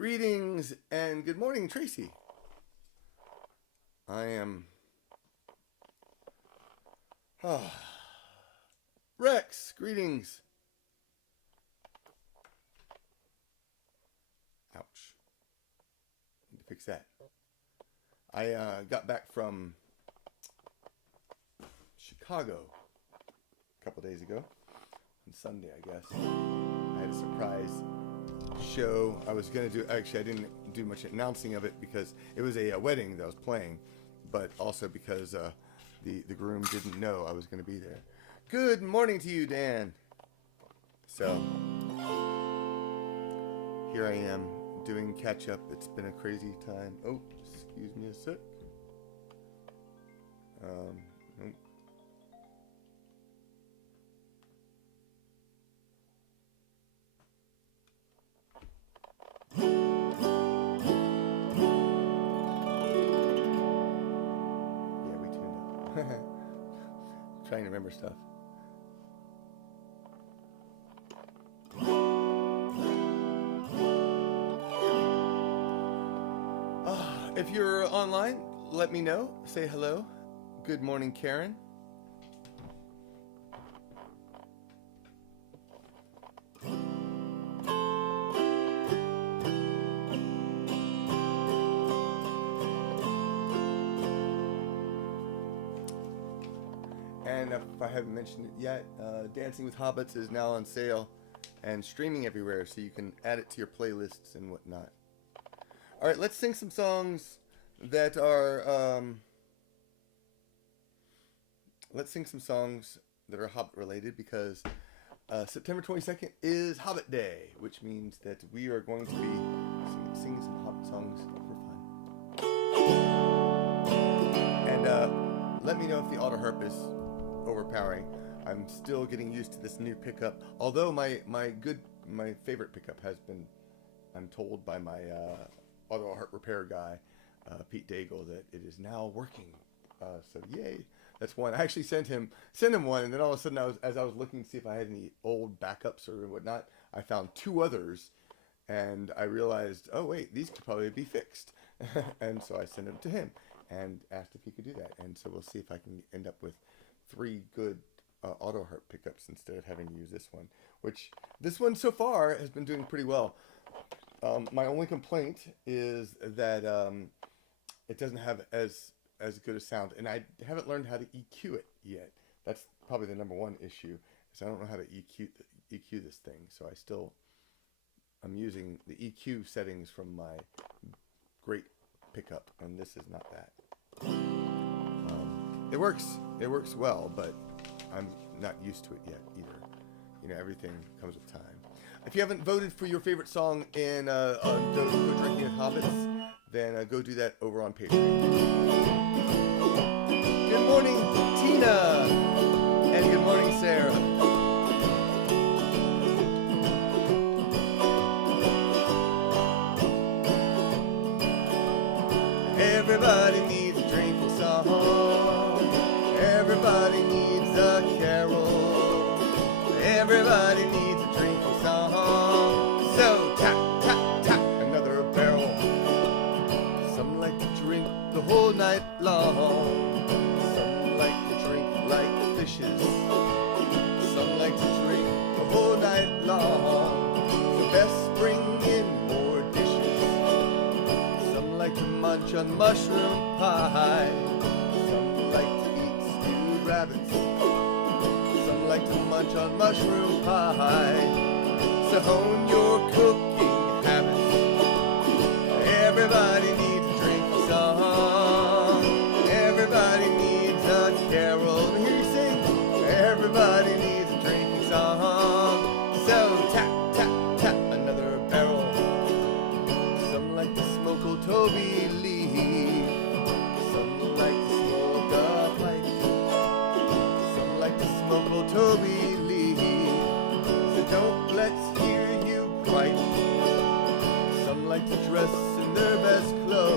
Greetings and good morning, Tracy. I am Rex. Greetings. Ouch. Need to fix that. I got back from Chicago a couple days ago on Sunday, I guess. I had a surprise show I was going to do. Actually, I didn't do much announcing of it because it was a wedding that I was playing, but also because the groom didn't know I was going to be there. Good morning to you, Dan. So here I am doing catch up. It's been a crazy time. Oh, excuse me a sec. Nope. Trying to remember stuff. If you're online, let me know. Say hello. Good morning, Karen. And if I haven't mentioned it yet, Dancing with Hobbits is now on sale and streaming everywhere, so you can add it to your playlists and whatnot. All right, let's sing some songs that are Hobbit related, because September 22nd is Hobbit Day, which means that we are going to be singing some Hobbit songs for fun. And let me know if the auto harp is overpowering. I'm still getting used to this new pickup, although my favorite pickup has been, I'm told by my auto harp repair guy, Pete Daigle, that it is now working. So yay, that's one. I actually sent him one, and then all of a sudden, as I was looking to see if I had any old backups or whatnot, I found two others, and I realized, oh wait, these could probably be fixed. And so I sent them to him and asked if he could do that. And so we'll see if I can end up with 3 good auto harp pickups instead of having to use this one, which this one so far has been doing pretty well. My only complaint is that it doesn't have as good a sound, and I haven't learned how to EQ it yet. That's probably the number one issue, is I don't know how to EQ this thing. So I'm using the EQ settings from my great pickup, and this is not that. It works well, but I'm not used to it yet either. You know, everything comes with time. If you haven't voted for your favorite song in on Go Drinking with Hobbits, then go do that over on Patreon. Good morning, Tina, and good morning, Sarah. Everybody needs a drinking song. Everybody needs a carol. Everybody needs a drinking song. So tap, tap, tap, another barrel. Some like to drink the whole night long. Some like to drink like fishes. Some like to drink the whole night long. So best bring in more dishes. Some like to munch on mushroom pie. Some like to eat stewed rabbits. Some like to munch on mushroom pie. So hone your cooking habits. Everybody needs a drinking song. Everybody needs a carol. Let me hear you sing. Everybody needs a drinking song. So tap, tap, tap, another barrel. Some like to smoke old Toby Lee. Some like to smoke a pipe. Some like to smoke old Toby Lee. So don't let's hear you gripe. Some like to dress in their best clothes.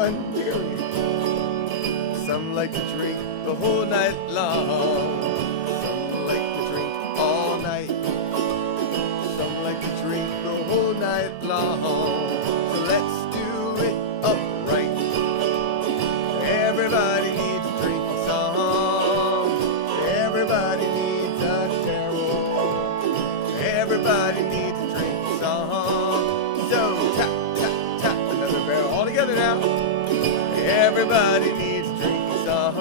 one period. Some like to drink the whole night long. Some like to drink all night. Some like to drink the whole night long. So let's do it upright. Everybody needs a drinking song. Everybody needs a carol. Everybody needs a drinking song. So tap, tap, tap, another barrel. All together now. Everybody needs a drinking song.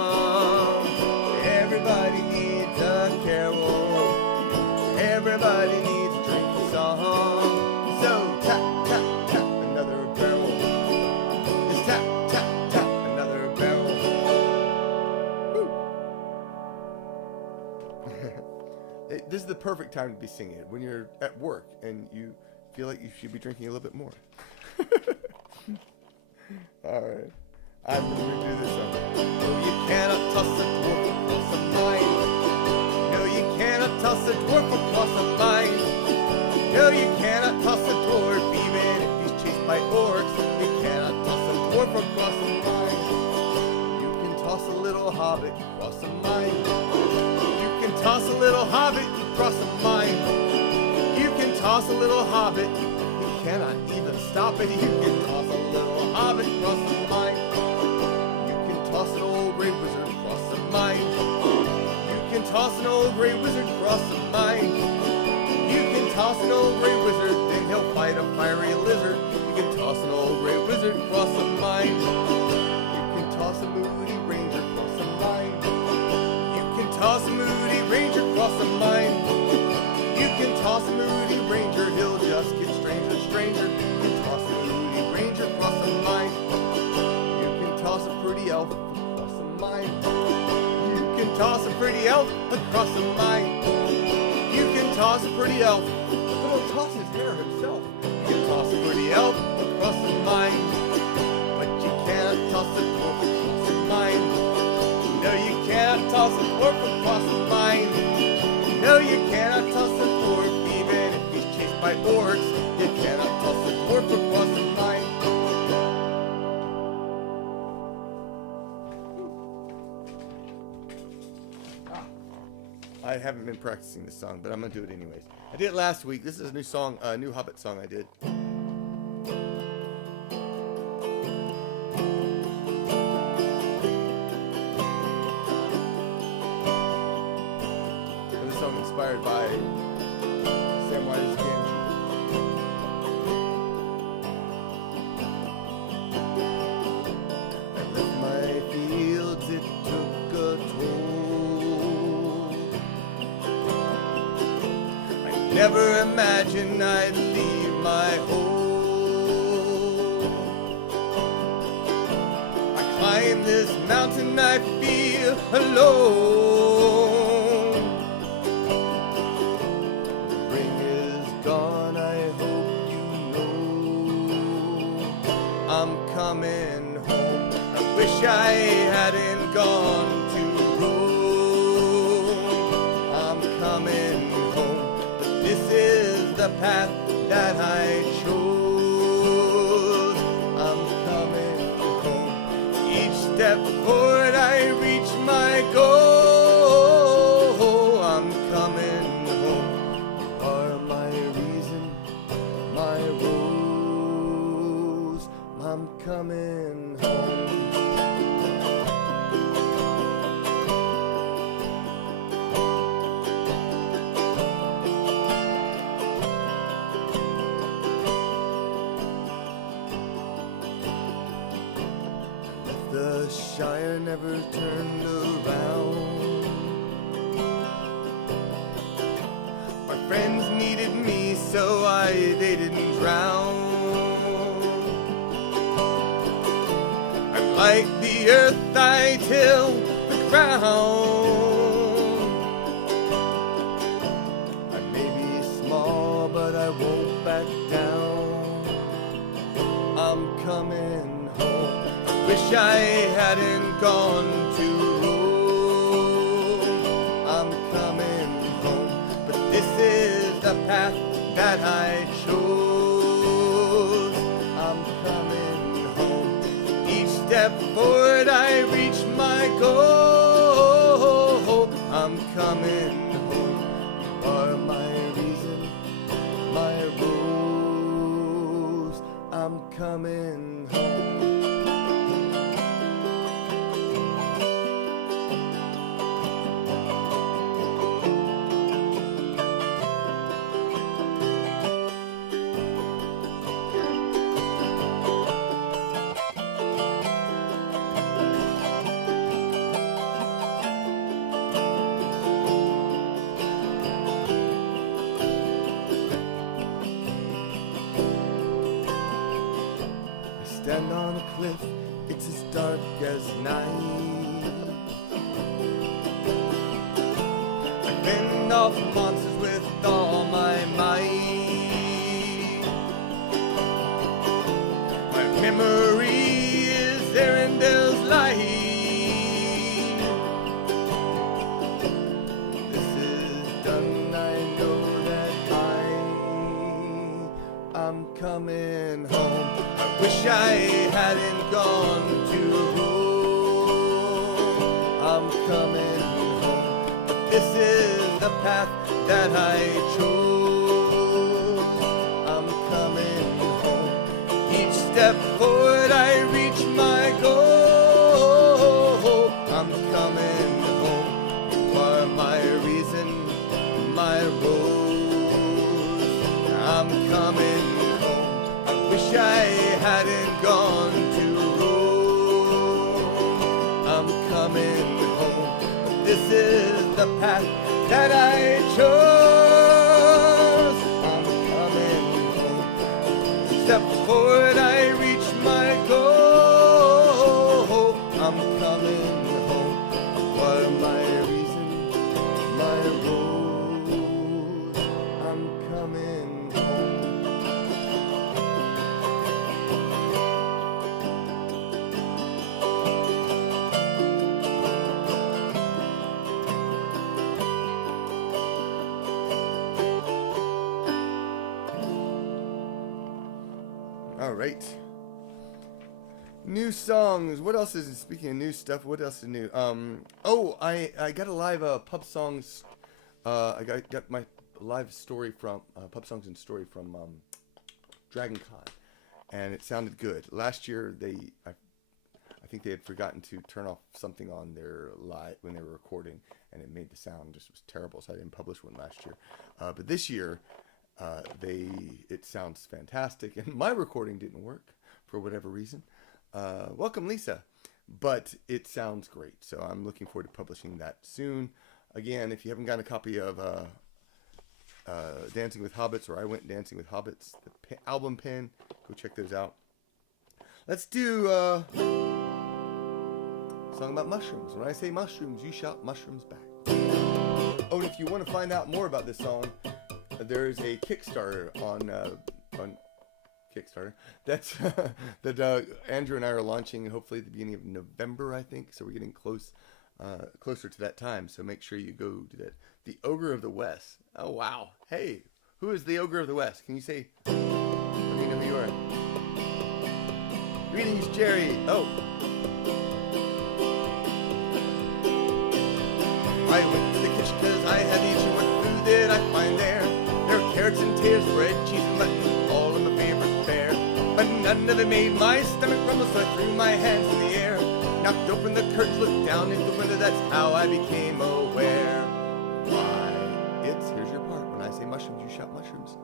Everybody needs a carol. Everybody needs a drinking song. So tap, tap, tap, another barrel. Just tap, tap, tap, another barrel. This is the perfect time to be singing it, when you're at work and you feel like you should be drinking a little bit more. Alright. I'm going to redo this song. No, you cannot toss a dwarf across a mine. No, you cannot toss a dwarf across a mine. No, you cannot toss a dwarf even if he's chased by orcs. You cannot toss a dwarf across a mine. You can toss a little hobbit across a mine. You can toss a little hobbit across a mine. You can toss a little hobbit. You cannot even stop it. You can toss a little hobbit across a mine. Toss an old gray wizard across the mine. You can toss an old gray wizard across the mine. You can toss an old gray wizard, then he'll fight a fiery lizard. You can toss an old gray wizard across the mine. You can toss a moody ranger across the mine. You can toss a moody ranger across the mine. You can toss a moody ranger, he'll just get stranger and stranger. You can toss a moody ranger across the mine. You can toss a pretty elf across the mine. You can toss a pretty elf across the mine. You can toss a pretty elf, but he'll toss his hair himself. You can toss a pretty elf across the mine, but you can't toss a dwarf across the mine. No, you cannot toss a dwarf across the mine. No, you cannot toss a dwarf even if he's chased by orcs. You cannot toss a dwarf across the mine. I haven't been practicing this song, but I'm gonna do it anyways. I did it last week. This is a new song, a new Hobbit song I did. This song inspired by Samwise Gamgee. I left my fields, it took a toll. Never imagined I'd leave my home. I climb this mountain, I feel alone. The ring is gone, I hope you know. I'm coming home. I wish I hadn't gone to Rome. I'm coming home. This is the path that I chose. I'm coming home. Each step forward I reach my goal. I'm coming home. You are my reason, my rose. I'm coming home. The Shire never turned around. My friends needed me, so they didn't drown. I'm like the earth, I till the ground. I may be small, but I won't back down. I'm coming home. Wish I hadn't gone to Rome. I'm coming home, but this is the path that I chose. I'm coming home. Each stand on a cliff, it's as dark as night. I fend off monsters with all my might. My memory is Arendel's light. This is done, I know that I'm coming home. I wish I hadn't gone to Rome. I'm coming home, but this is the path that I chose. I'm coming home. Each step forward I reach my goal. I'm coming home. You are my reason, my rose. I'm coming home. I wish I hadn't gone to Rome. I'm coming home, but this is the path that I chose. I'm coming home. Step forward, I reach my goal. I'm coming home. What my reason, my rose. I'm coming home. All right. New songs. What else is it? Speaking of new stuff, what else is new? I got a live pub songs. I got my live story from pub songs and story from DragonCon, and it sounded good. Last year I think they had forgotten to turn off something on their live when they were recording, and it made the sound just was terrible. So I didn't publish one last year. But this year. It sounds fantastic, and my recording didn't work for whatever reason. Welcome, Lisa. But it sounds great, so I'm looking forward to publishing that soon. Again, if you haven't gotten a copy of Dancing with Hobbits, or I Went Dancing with Hobbits, the album pin, go check those out. Let's do a song about mushrooms. When I say mushrooms, you shout mushrooms back. Oh, and if you want to find out more about this song, there's a Kickstarter on Kickstarter that Andrew and I are launching hopefully at the beginning of November, I think. So we're getting closer to that time. So make sure you go to that. The Ogre of the West. Oh wow! Hey, who is the Ogre of the West? Can you say? Let me know who you are. Greetings, Jerry. Oh. I went to the kitchen because I had eaten what food did I find there. There were carrots and taters, bread, cheese, and mutton, all of my favorite fare. But none of it made my stomach rumble, so I threw my hands in the air. Knocked open the curtains, looked down into the window, that's how I became aware. Why, here's your part. When I say mushrooms, you shout mushrooms.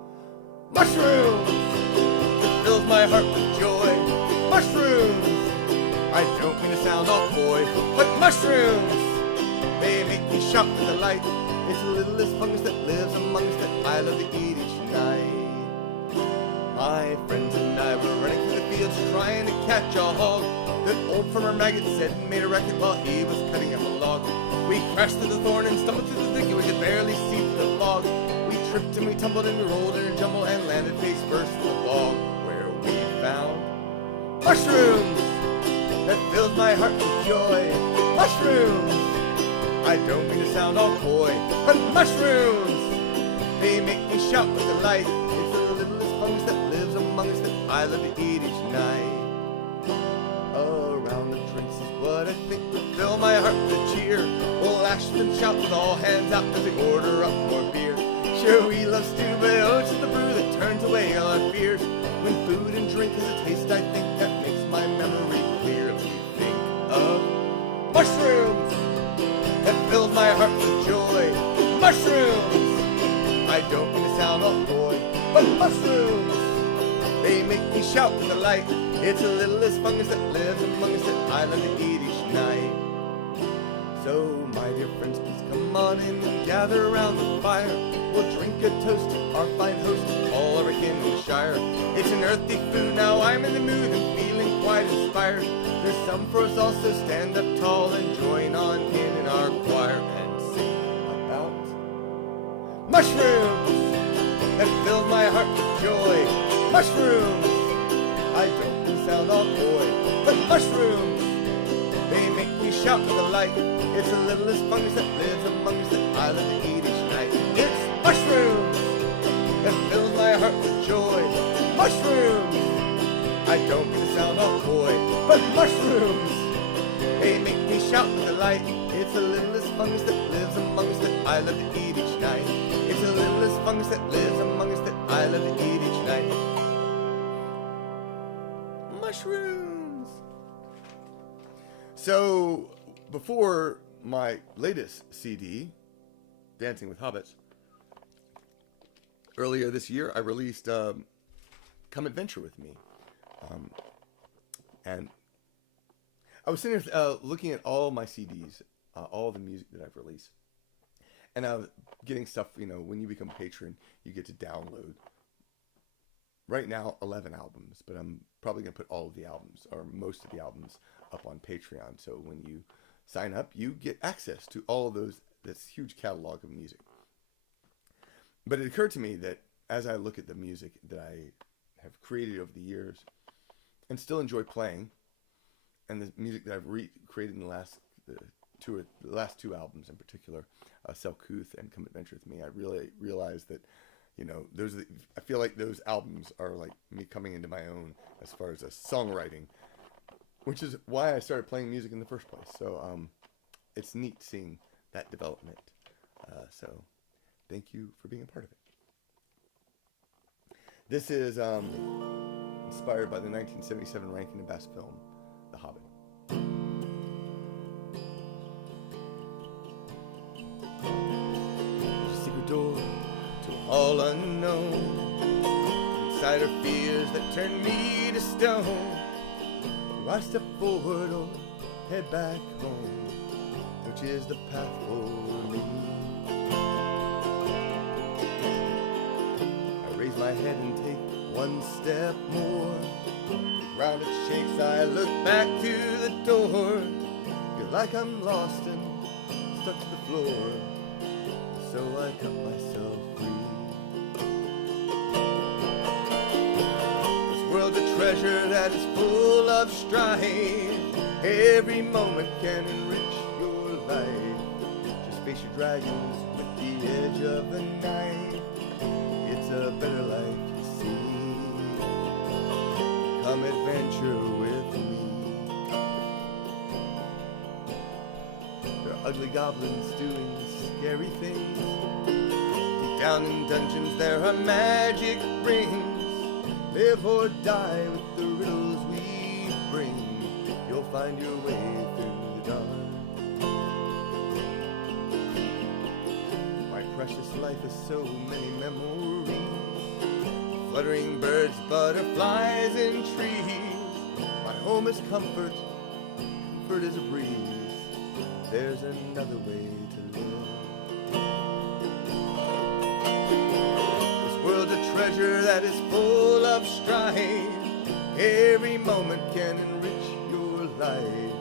Mushrooms! It fills my heart with joy. Mushrooms! I don't mean to sound all coy, but mushrooms! They make me shout with delight. It's the littlest fungus that lives among us that I love to eat each night. My friends and I were running through the fields trying to catch a hog. That old farmer Maggot said and made a racket while he was cutting up a log. We crashed through the thorn and stumbled through the thicket. We could barely see through the fog. We tripped and we tumbled and we rolled in a jumble and landed face first in the bog, where we found mushrooms that filled my heart with joy. Mushrooms! I don't mean to sound all coy, but mushrooms! They make me shout with delight. It's the littlest fungus that lives among us that I love to eat each night. Around the drinks is what I think would fill my heart with cheer. We'll lash and shout with all hands out as we order up more beer. Sure, we love stew, but oh, it's the brew that turns away all our fears. When food and drink is a taste, I think that makes my memory clearly think of mushrooms that fills my heart with joy. Mushrooms! I don't mean to sound all coy, but mushrooms! They make me shout with delight. It's the littlest fungus that lives among us that I love to eat each night. So, my dear friends, please come on in and gather around the fire. We'll drink a toast to our fine host, all over in the Shire. It's an earthy food, now I'm in the mood and feeling quite inspired. There's some for us all, so stand up tall and join on in our choir and sing about mushrooms that fill my heart with joy. Mushrooms, I don't sound all coy, but mushrooms, they make me shout with delight. It's the littlest fungus that lives among us that I love to eat each night. It's mushrooms that fills my heart with joy. Mushrooms, I don't mean to sound all coy, but mushrooms, they make me shout with delight. It's the littlest fungus that lives among us that I love to eat each night. It's the littlest fungus that lives among us that I love to eat each night. Mushrooms. So, before my latest CD, Dancing with Hobbits, earlier this year I released Come Adventure With Me. And I was sitting here looking at all my CDs, all the music that I've released. And I was getting stuff, you know, when you become a patron, you get to download. Right now, 11 albums, but I'm probably going to put all of the albums, or most of the albums, up on Patreon. So when you sign up, you get access to all of this huge catalog of music. But it occurred to me that as I look at the music that I have created over the years, and still enjoy playing, and the music that I've created in the last two albums in particular, Celtfather and Come Adventure With Me, I really realized that, you know, I feel like those albums are like me coming into my own as far as songwriting, which is why I started playing music in the first place. So it's neat seeing that development. So thank you for being a part of it. This is inspired by the 1977 Rankin and Bass film, The Hobbit. There's a secret door to a hall unknown. Inside are fears that turn me to stone. Do I step forward or head back home? Which is the path for me? I raise my head and take one step more. The ground it shakes, I look back to the door. Feel like I'm lost and stuck to the floor. So I cut myself free. This world's a treasure that is full of strife. Every moment can enrich your life. Just face your dragons with the edge of the knife. It's a better life, you see. Come adventure with me. There are ugly goblins doing scary things. Deep down in dungeons there are magic rings. Live or die with the riddles we bring. You'll find your way through the dark. My precious life is so many memories. Fluttering birds, butterflies, and trees. My home is comfort, comfort is a breeze. There's another way to live. This world's a treasure that is full of strife. Every moment can enrich your life.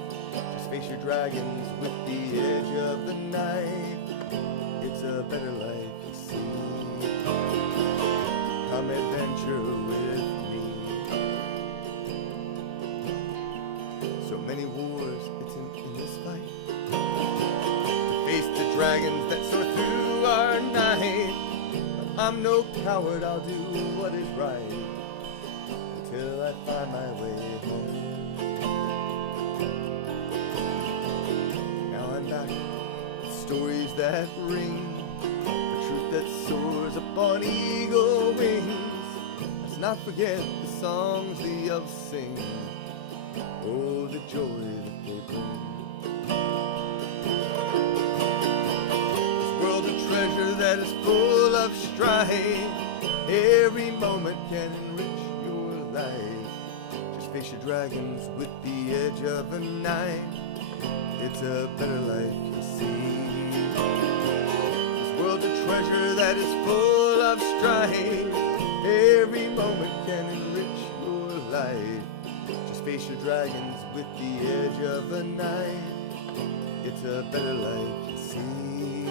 Just face your dragons with the edge of the knife. It's a better life, you see. Come adventure with me. So many wars, it's in this fight. To face the dragons that soar through our night. But I'm no coward, I'll do what is right. Until I find my way home. Now I'm back with stories that ring. That soars upon eagle wings. Let's not forget the songs the elves sing. Oh, the joy that they bring. This world's a treasure that is full of strife. Every moment can enrich your life. Just face your dragons with the edge of a knife. It's a better life, you see. World's a treasure that is full of strife. Every moment can enrich your life. Just face your dragons with the edge of a knife. It's a better life, you see.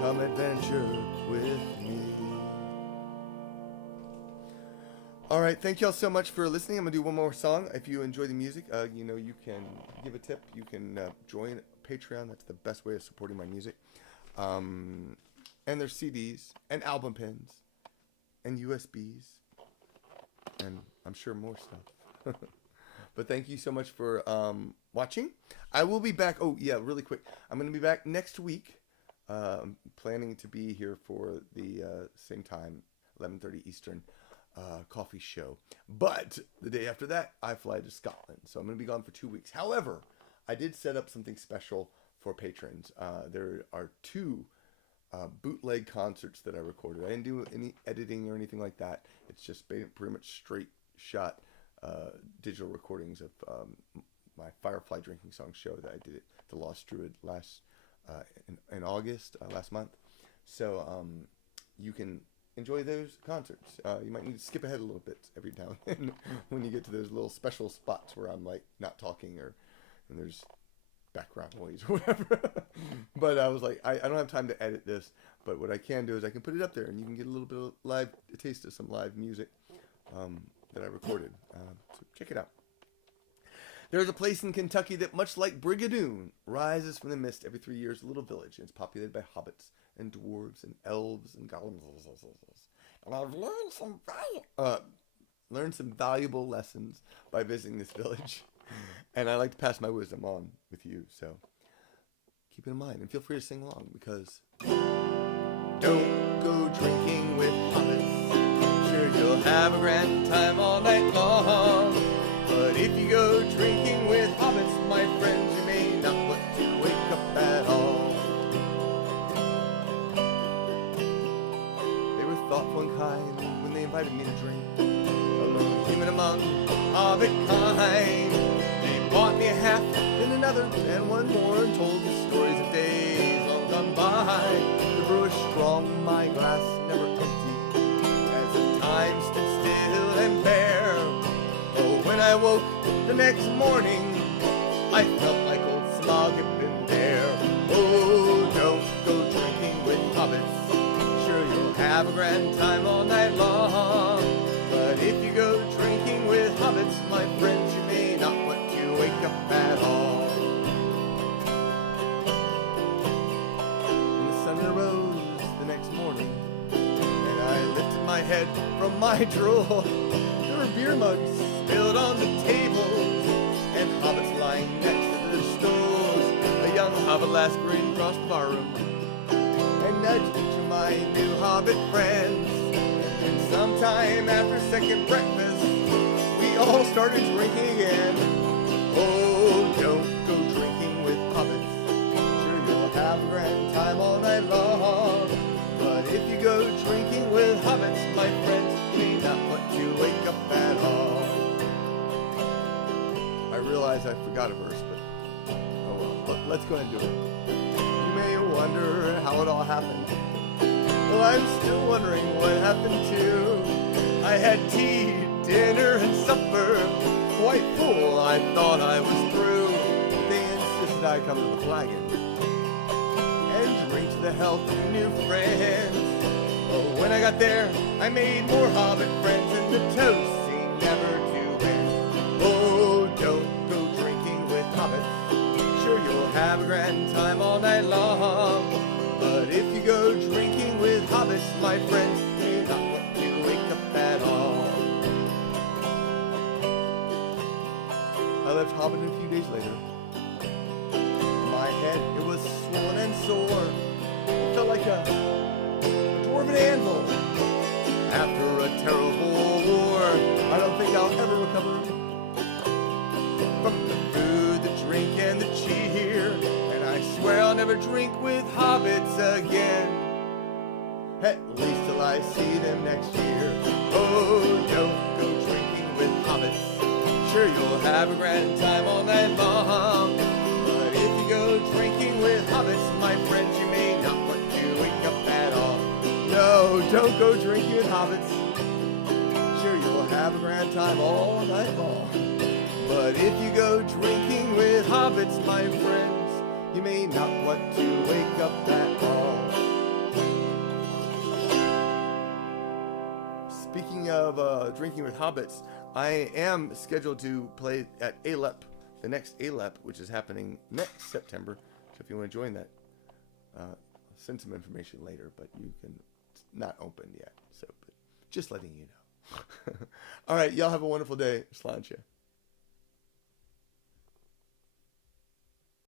Come adventure with me. Alright, thank y'all so much for listening. I'm going to do one more song. If you enjoy the music, you know, you can give a tip. You can join Patreon. That's the best way of supporting my music. And there's CDs and album pins and USBs and I'm sure more stuff. But thank you so much for watching. I will be back. Oh, yeah, really quick. I'm going to be back next week. I'm planning to be here for the same time, 11:30 Eastern. Coffee show, but the day after that I fly to Scotland, so I'm going to be gone for 2 weeks. However, I did set up something special for patrons. There are 2 bootleg concerts that I recorded. I didn't do any editing or anything like that. It's just pretty much straight shot digital recordings of my Firefly Drinking Song show that I did at the Lost Druid in August last month. So you can enjoy those concerts. You might need to skip ahead a little bit every now and then when you get to those little special spots where I'm like not talking and there's background noise or whatever. But I was like, I don't have time to edit this, but what I can do is I can put it up there and you can get a little bit of a taste of some live music that I recorded. So check it out. There's a place in Kentucky that, much like Brigadoon, rises from the mist every 3 years, a little village, and it's populated by hobbits and dwarves and elves and golems. And I've learned some valuable lessons by visiting this village. And I like to pass my wisdom on with you, so keep it in mind. And feel free to sing along, because don't go drinking with hobbits. Sure, you'll have a grand time all night long. But if you go drinking with hobbits, my friends, you may not want to wake up at all. They were thoughtful and kind when they invited me to drink. A lone human among hobbit kind. They bought me a half, then another, and one more, and told me stories of days long gone by. The brew is strong, my glass never empty, as if time stood still and bare. Oh, when I woke the next morning, I felt like old Smog had been there. Oh, don't go drinking with hobbits. Sure, you'll have a grand time all night long. But if you go drinking with hobbits, my friends, you may not want to wake up at all. And the sun arose the next morning, and I lifted my head from my drool. There were beer mugs spilled on the tables, and hobbits lying next to the stools. A young hobbit lass grinned across the barroom and nudged each of my new hobbit friends. And sometime after second breakfast, we all started drinking again. Oh, don't go drinking with hobbits. Sure, you'll have a grand time all night long. But if you go drinking with hobbits, my friends, you may not want to wake up at all. I realize I forgot a verse, but oh well. Let's go ahead and do it. You may wonder how it all happened. Well, I'm still wondering what happened too. I had tea, dinner, and supper. Quite full, I thought I was through. They insisted I come to the flagon and drink to the health of new friends. Oh, when I got there, I made more hobbit friends, and the toast seemed never to end. Oh, don't go drinking with hobbits. Sure, you'll have a grand time all night long. But if you go drinking with hobbits, my friends, you may not want to wake up at all. I left Hobbit a few days later. My head, it was swollen and sore. It felt like a dwarven anvil after a terrible war. I don't think I'll ever recover from the food, the drink, and the cheer. And I swear I'll never drink with hobbits again, at least till I see them next year. Oh, don't go drinking with hobbits. Sure, you'll have a grand time all night long. But if you go drinking with hobbits, my friends, you may not want to wake up at all. No, don't go drinking with hobbits. Sure, you'll have a grand time all night long. But if you go drinking with hobbits, my friends, you may not want to wake up at all. Speaking of drinking with hobbits, I am scheduled to play at ALEP, the next ALEP, which is happening next September. So if you want to join that, I'll send some information later, but you can, it's not open yet. So but just letting you know. All right, y'all have a wonderful day. Sláinte.